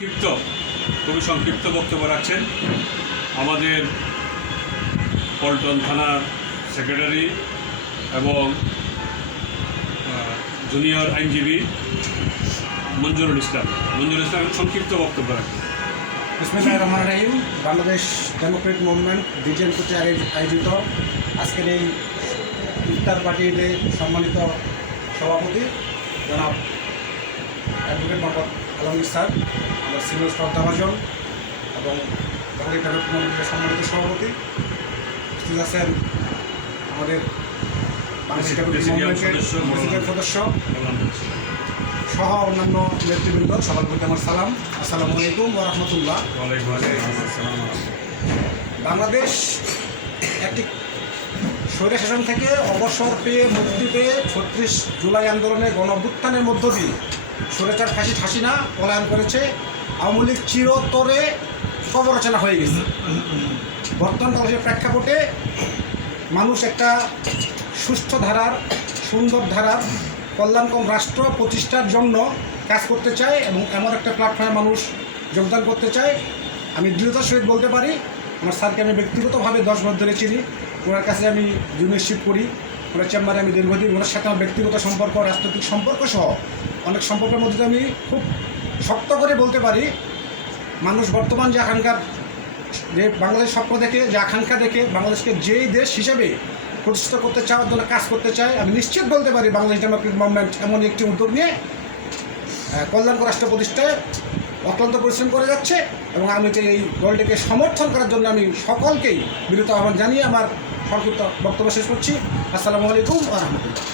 খুবই সংক্ষিপ্ত বক্তব্য রাখছেন আমাদের পল্টন থানার সেক্রেটারি এবং জুনিয়র আইনজীবী মঞ্জুরুল ইসলাম সংক্ষিপ্ত বক্তব্য রাখবেন। বিসমিল্লাহির রহমানির রহিম। বাংলাদেশ ডেমোক্রেটিক মুভমেন্ট বিজেপি কর্তৃক আয়োজিত আজকের এই ইফতার পার্টিতে সম্মানিত সভাপতি জনাব অ্যাডভোকেট মোহাম্মদ আলমগীর স্যার, আমার সিনিয়র শ্রদ্ধাভাজন এবং বাংলাদেশ ডেমোক্রেটিক মুভমেন্টের সম্মানিত সভাপতি উপস্থিত আছেন আমাদের বাংলাদেশ ডেমোক্রেটিক মুভমেন্টের প্রেসিডেন্ট সদস্য সহ অন্যান্য নেতৃবৃন্দ, সবার প্রতি আমার সালাম। আসসালামু আলাইকুম ওয়া রাহমাতুল্লাহ। বাংলাদেশ একটি স্বৈরশাসন থেকে অবসর পেয়ে মুক্তি পেয়ে ৩৬ জুলাই আন্দোলনে গণ-অভ্যুত্থানের মধ্য দিয়ে স্বৈরাচার ফ্যাসিস্ট হাসিনা পলায়ন করেছে। আওয়ামী লীগ চিরতরে কবরচনা হয়ে গেছে। বর্তমান বাংলাদেশের প্রেক্ষাপটে মানুষ একটা সুস্থ ধারার, সুন্দর ধারার, কল্যাণকর রাষ্ট্র প্রতিষ্ঠার জন্য কাজ করতে চায় এবং এমন একটা প্ল্যাটফর্মে মানুষ যোগদান করতে চায়। আমি দৃঢ়তার সহিত বলতে পারি, আমার স্যারকে আমি ব্যক্তিগতভাবে 10 বছর ধরে চিনি। ওনার কাছে আমি জুনিয়রশিপ করি, ওনার চেম্বারে আমি দীর্ঘদিন, ওনার সাথে আমার ব্যক্তিগত সম্পর্ক, রাজনৈতিক সম্পর্ক সহ অনেক সম্পর্কের মধ্যে আমি খুব শক্ত করে বলতে পারি, মানুষ বর্তমান যে আকাঙ্ক্ষার, যে বাংলাদেশ স্বপ্ন দেখে, যে আকাঙ্ক্ষা দেখে বাংলাদেশকে যেই দেশ হিসেবে প্রতিষ্ঠিত করতে চাওয়ার জন্য কাজ করতে চায়, আমি নিশ্চিত বলতে পারি বাংলাদেশ ডেমোক্রেটিক মুভমেন্ট এমন একটি উদ্যোগ নিয়ে কল্যাণকর রাষ্ট্র প্রতিষ্ঠায় অত্যন্ত পরিশ্রম করে যাচ্ছে এবং আমি এই দলটিকে সমর্থন করার জন্য আমি সকলকেই বিরত আহ্বান জানিয়ে আমার সংক্ষিপ্ত বক্তব্য শেষ করছি। আসসালামু আলাইকুম ওয়া রাহমাতুল্লাহ।